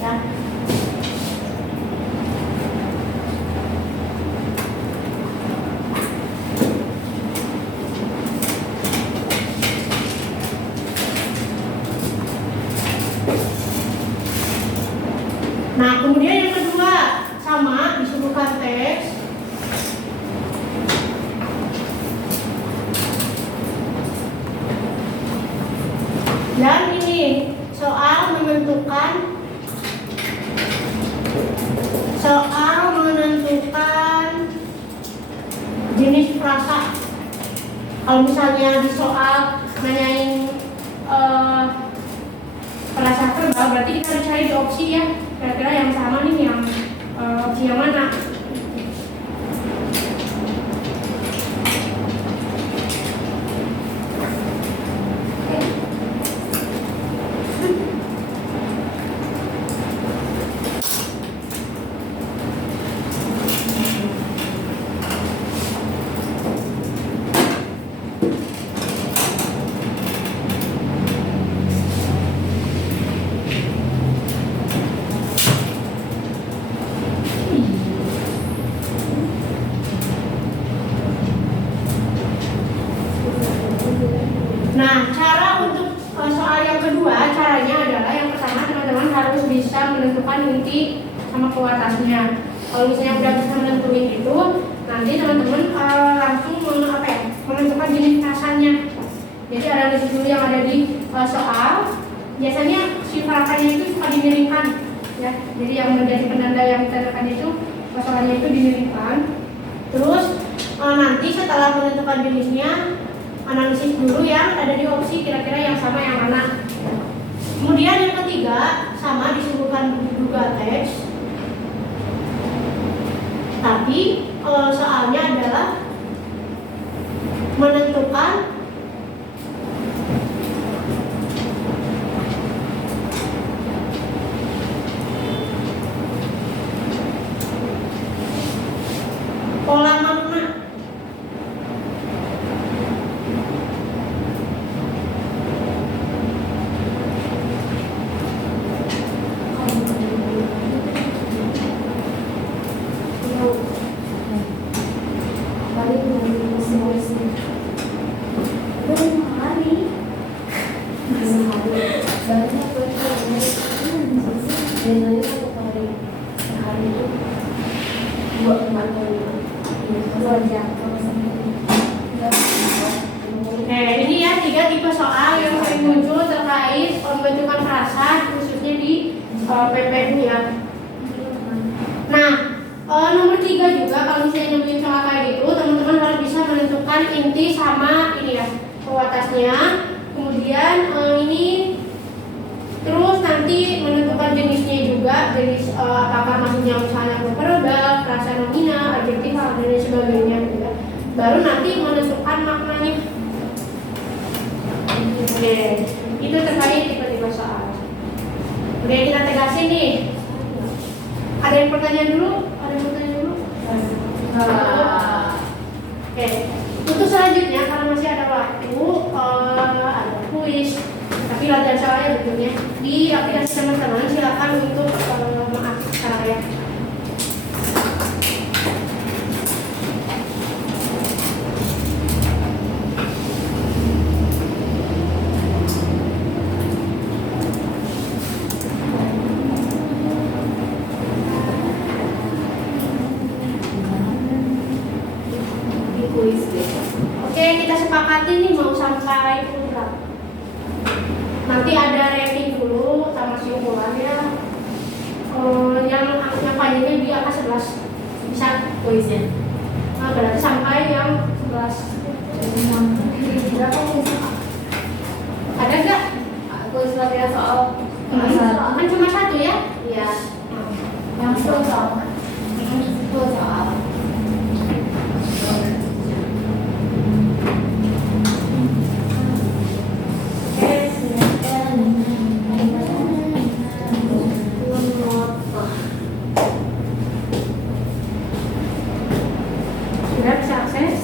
ya. Nah, kemudian yang kedua sama disuguhkan teks. Dan ini soal menentukan jenis frasa. Kalau misalnya di soal nanyain frasa verbal, berarti kita harus cari di opsi ya. Kira-kira yang sama nih yang opsi yang mana? Nah, cara untuk soal yang kedua, caranya adalah yang pertama teman-teman harus bisa menentukan inti sama kualitasnya. Kalau misalnya udah bisa menentuin itu, nanti teman-teman langsung menentukan jenis frasanya. Jadi analisis dulu yang ada di soal. Biasanya si frasanya itu suka dimiringkan, ya. Jadi yang menjadi penanda yang ditandakan itu soalnya itu dimiringkan. Terus nanti setelah menentukan jenisnya, analisis dulu yang ada di opsi kira-kira yang sama yang mana. Kemudian yang ketiga sama disuguhkan juga teks, tapi soalnya adalah paling masing-masing Berapa hari? sehari banyak kuenya biasanya satu hari sehari itu 2 jam. Oke, ini ya 3 tipe soal yang sering muncul terkait pembentukan frasa khususnya di PPU ya. Nah, nomor 3 juga kalau misalnya nemuin soal kayak gitu, teman-teman harus bisa menentukan inti sama ini ya, pewatasnya. Kemudian ini terus nanti menentukan jenisnya juga, jenis apakah maksudnya misalnya produk, frasa nominal, adjektif, dan lain sebagainya gitu ya. Baru nanti menentukan maknanya. Oke, itu terkait tipe-tipe soal. Oke, kita tegasin nih. Ada yang pertanyaan dulu? Ada yang pertanyaan dulu? Oke, untuk selanjutnya karena masih ada waktu, ada kuis. Tapi latihan soalnya betulnya di aplikasi teman-teman silakan untuk mengakses sekarang ya. Oke, kita sepakati nih mau sampai pukul berapa? Nanti ada rating dulu sama simpulannya. Yang panjangnya di angka 11 bisa kuisnya. Nah, berarti sampai yang 11. Berapa kuisnya? Ada nggak? Kuis latihan soal Kan cuma 1 ya? iya yang 10 soal. Sudah bisa akses?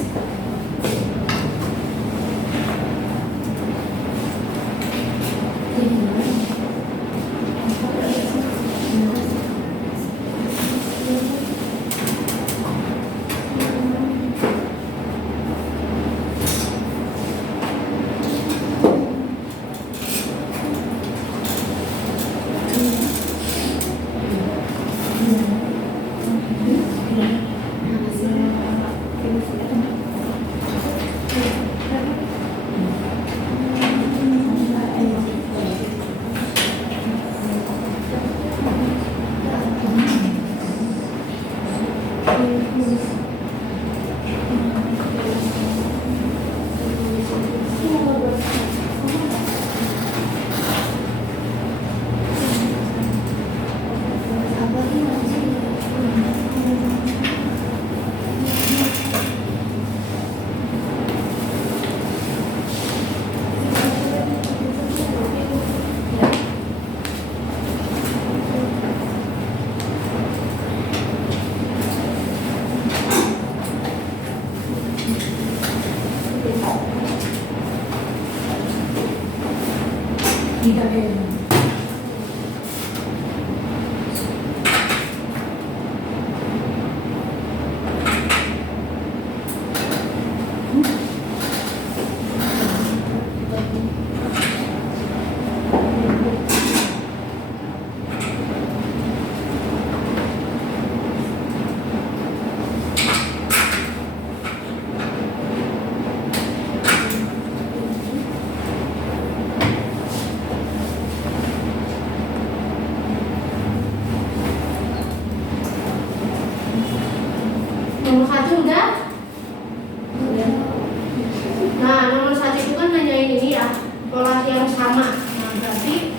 Nomor 1 udah? Nah, nomor 1 itu kan nanyain ini ya, pola yang sama. Nah, berarti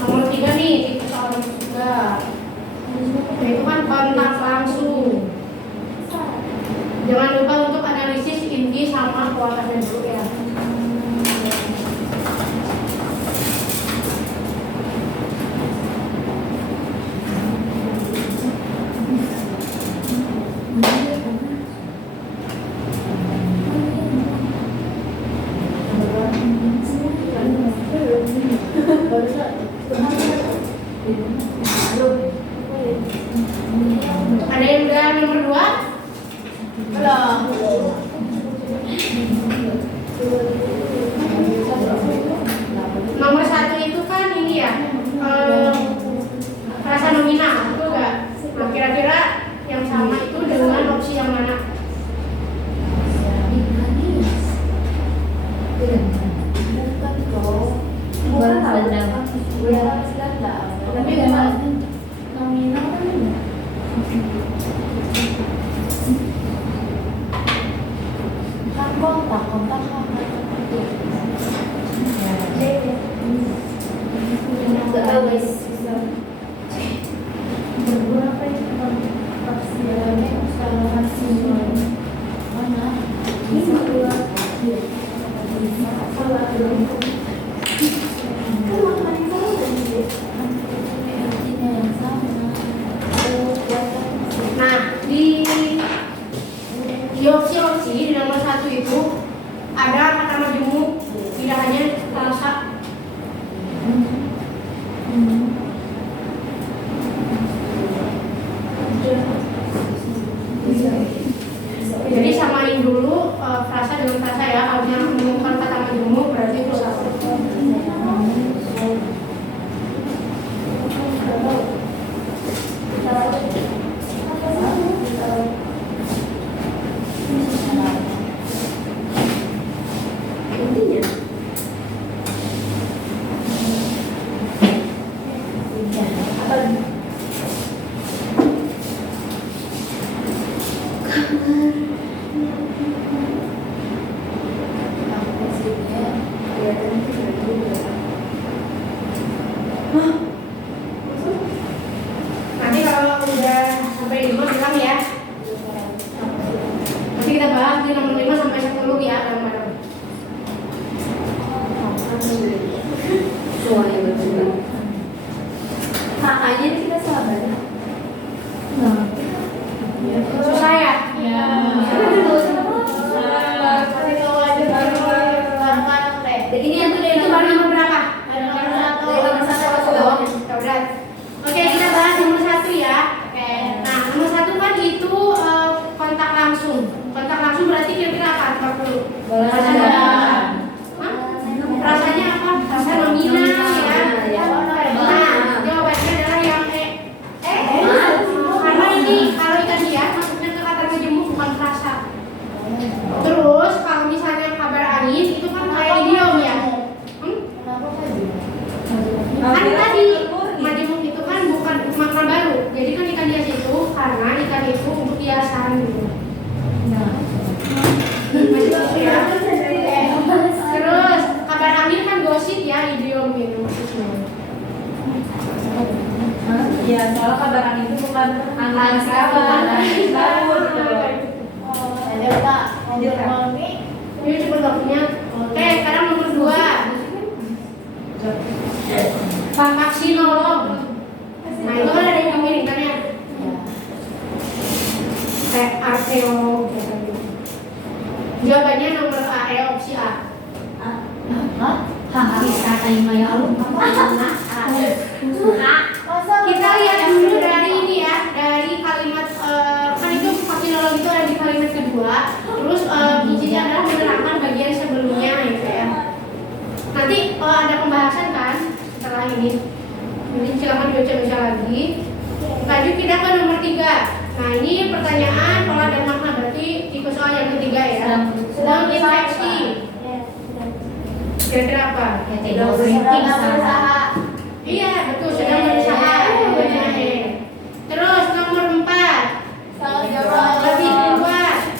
nomor 3 nih, tipe soal juga. Nah, itu kan kontak langsung. Jangan lupa untuk analisis inti sama kualitasnya dulu ya. Ada yang udah nomor 2? Nomor 1 itu kan ini ya, frasa nominal, itu enggak? Nah, kira-kira yang sama itu dengan opsi yang mana? Tapi nominal kan kontak nggak tahu guys. Berapa itu mana? Nah, di opsi-opsi di nomor 1 itu ada kata majemuk, tidak hanya frasa. Jadi samain dulu frasa dengan frasa ya. Kalau yang menemukan kata majemuk berarti itu satu. Nanti kalau udah sampai 5 bilang ya. Nanti kita bahas di nomor 5 sampai 10 ya bareng-bareng. Semuanya betul. Makanya kita sabar. Susah ya? Ini yang tuh itu baru nomor berapa? Oke, kita bahas nomor 1 ya. Nah, nomor 1 kan itu kontak langsung. Kontak langsung berarti kira-kira apa? 40. Rasanya apa? Rasa nominal ya. Nah, jawabannya adalah yang karena ini kalau ikan hias maksudnya ke kata majemuk bukan frasa. Terus kalau misalnya kabar angin itu kan kayak idiom ya. Kan tadi majemuk itu kan bukan makna baru. Jadi kan ikan hias itu karena ikan itu untuk hiasan gitu. Majemuk ya. Terus kabar angin kan gosip ya, idiom gitu maksudnya. Iya, soalnya kabar angin itu bukan angin kabar, angin baru gitu loh. Ada Pak, lanjut Mami. Ini cepet waktunya. Oke, sekarang nomor 2. Vaksinolog. Nah, itu kan ada yang mirip kan ya? Kayak arkeolog gitu. Jawabannya nomor A, opsi A. Bisa tanya ya lu. Kita lihat dulu dari ini ya, dari kalimat kan itu vaksinolog itu ada di kalimat kedua. Terus kuncinya adalah menerangkan bagian sebelumnya gitu ya. Nanti ada pembahasan kan setelah ini. Jadi silakan dibaca-baca lagi. Lanjut kita ke nomor 3. Nah, ini pertanyaan pola dan makna, berarti tipe soal yang ketiga ya. Sedang infeksi. Kira-kira apa? Sedang berusaha. Iya, betul, sedang berusaha. Jawabannya E. Terus nomor 4. Lebih kuat.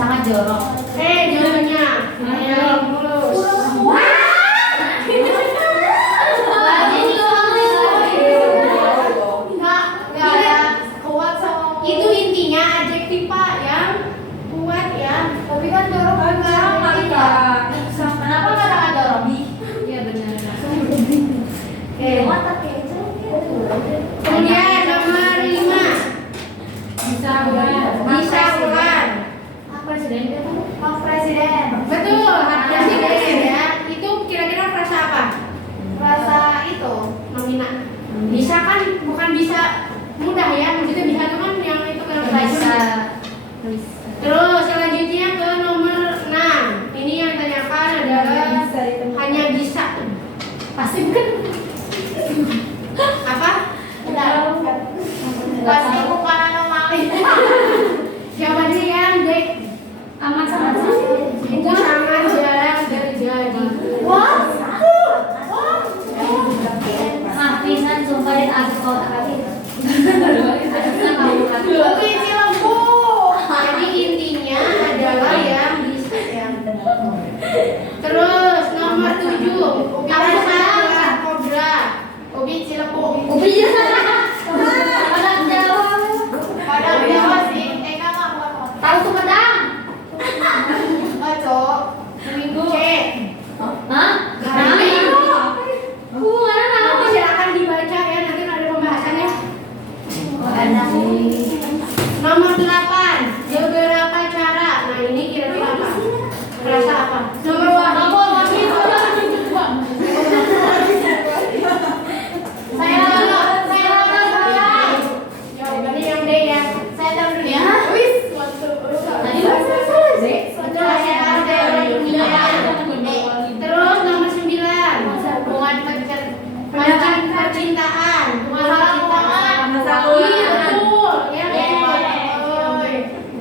Sangat jorok. Jawabannya. Ayo, mulus. Itu intinya adjektif Pak yang kuat ya. Tapi kan jorok sama Kak. Kenapa nggak sangat jorok? Iya benar. Kemudian nomor 5. Bisa ulan. Presiden itu Pak Presiden.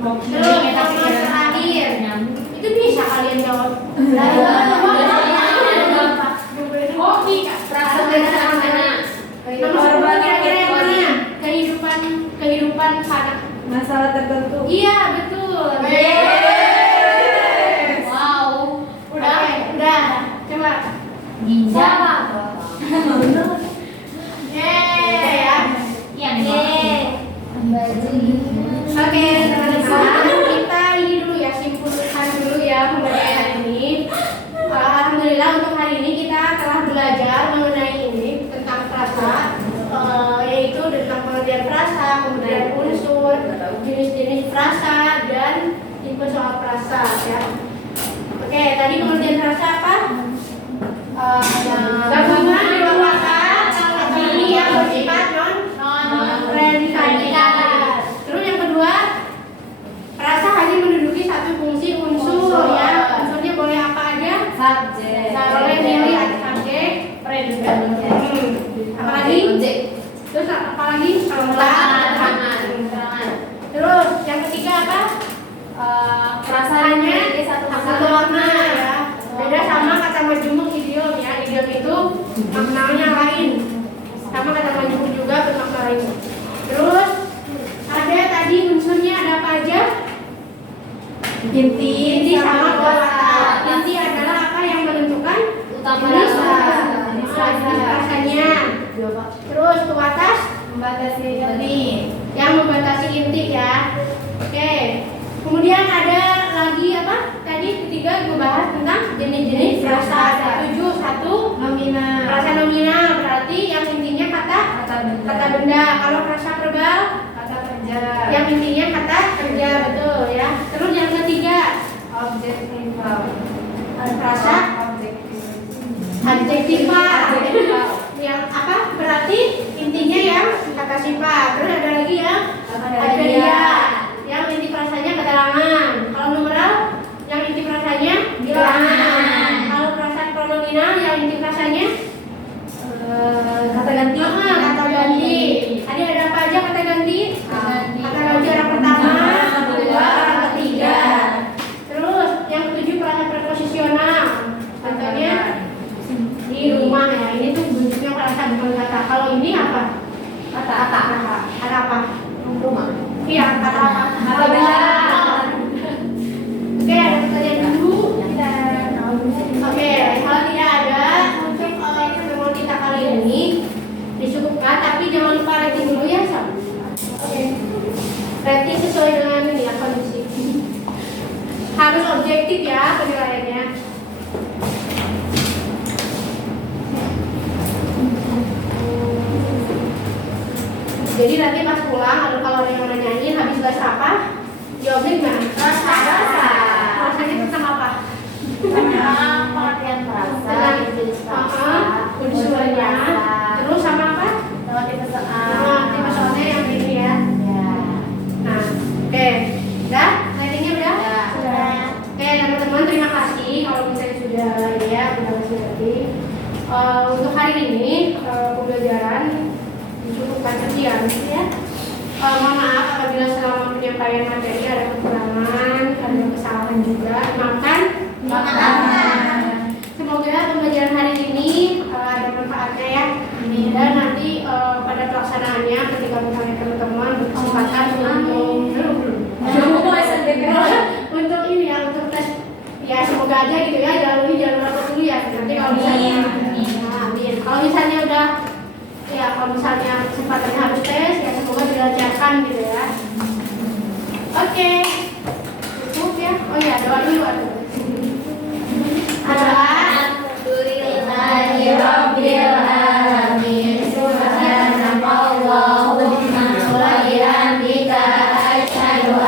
Terus sama terakhir. Itu bisa kalian jawab. Hobi Kak. Perasa sederhana. Nomor kira-kira yang mana? Kehidupan sanak. Masalah tertentu. Iya, betul. Wow. Udah. Coba. Ginjal. Yeay, ya. Iya, nih. Baju. Oke, teman-teman, kita ini dulu ya, simpulkan dulu ya pembelajaran hari ini. Alhamdulillah untuk hari ini kita telah belajar mengenai ini tentang frasa, yaitu tentang pengertian frasa, kemudian unsur, jenis-jenis frasa dan tipe soal frasa ya. Oke, tadi pengertian frasa apa? Gabungan dua kata ini yang bersifat non-predikat. Terus yang kedua, frasa hanya menduduki satu fungsi unsur ya. Unsurnya boleh apa aja? Subjek. Boleh milih subjek, predikat. Apalagi? Terus apalagi? Keterangan. Terus yang ketiga apa? Frasanya satu makna ya. Beda sama kata majemuk idiom ya. Idiom itu maknanya lain. Sama kata majemuk juga bermakna lain. Terus ada tadi unsurnya ada apa aja? Inti sama kuasa. Inti adalah apa yang menentukan Utama jenis rasa. rasanya. Terus kuatas Membatasi ini. yang membatasi inti ya. Oke. Kemudian ada lagi apa? Tadi ketiga membahas tentang jenis-jenis frasa. Tujuh satu Nominal. frasa nominal berarti yang intinya kata benda. Kalau frasa verbal Kata kerja. yang intinya kata kerja, betul ya. Terus yang ketiga Objektifal. frasa adjektifal. Yang apa? Berarti intinya yang kata sifat. Terus ada lagi yang adverbial. Yang inti frasanya keterangan. Kalau numeral yang inti frasanya bilangan. Kalau frasa pronominal yang inti frasanya Kata ganti. kata ganti. Tadi ada apa aja kata ganti? Kata ganti orang pertama, kedua, orang ketiga. Terus yang ketujuh frasa preposisional. Contohnya di rumah ya. Ini tuh bentuknya frasa bukan kata. Kalau ini apa? Kata apa? Rumah. Iya, kata apa? Kata benda. Oke, ada pertanyaan dulu. Oke, kalau tidak ada untuk pertemuan kita kali ini disebutkan, tapi jangan lupa rating dulu ya, Sam. Oke. Rating sesuai dengan ini ya kondisi. Harus objektif ya penilaiannya. Jadi nanti pas pulang, kalau ada yang nanyain habis bahas apa, jawabnya gimana? Rasanya tentang apa? Pengertian frasa. Unsurnya. Terus sama apa? Tipe soalnya yang ini ya. Nah, oke. Udah? Ratingnya udah? Sudah. Oke, teman-teman terima kasih kalau misalnya sudah ini ya, udah kasih tadi. Untuk hari ini pembelajaran cukupkan sekian ya. Mohon maaf apabila selama penyampaian materi ada kekurangan, ada kesalahan juga. Maafkan. Semoga pembelajaran hari ini ada manfaatnya ya. Dan nanti pada pelaksanaannya ketika misalnya teman-teman berkesempatan untuk ini ya, untuk tes ya semoga aja gitu ya, jalur apa dulu ya. Nanti kalau misalnya kalau misalnya udah ya, kalau misalnya kesempatannya harus tes ya semoga dilancarkan gitu ya. Oke, cukup ya. Oh ya, doa dulu.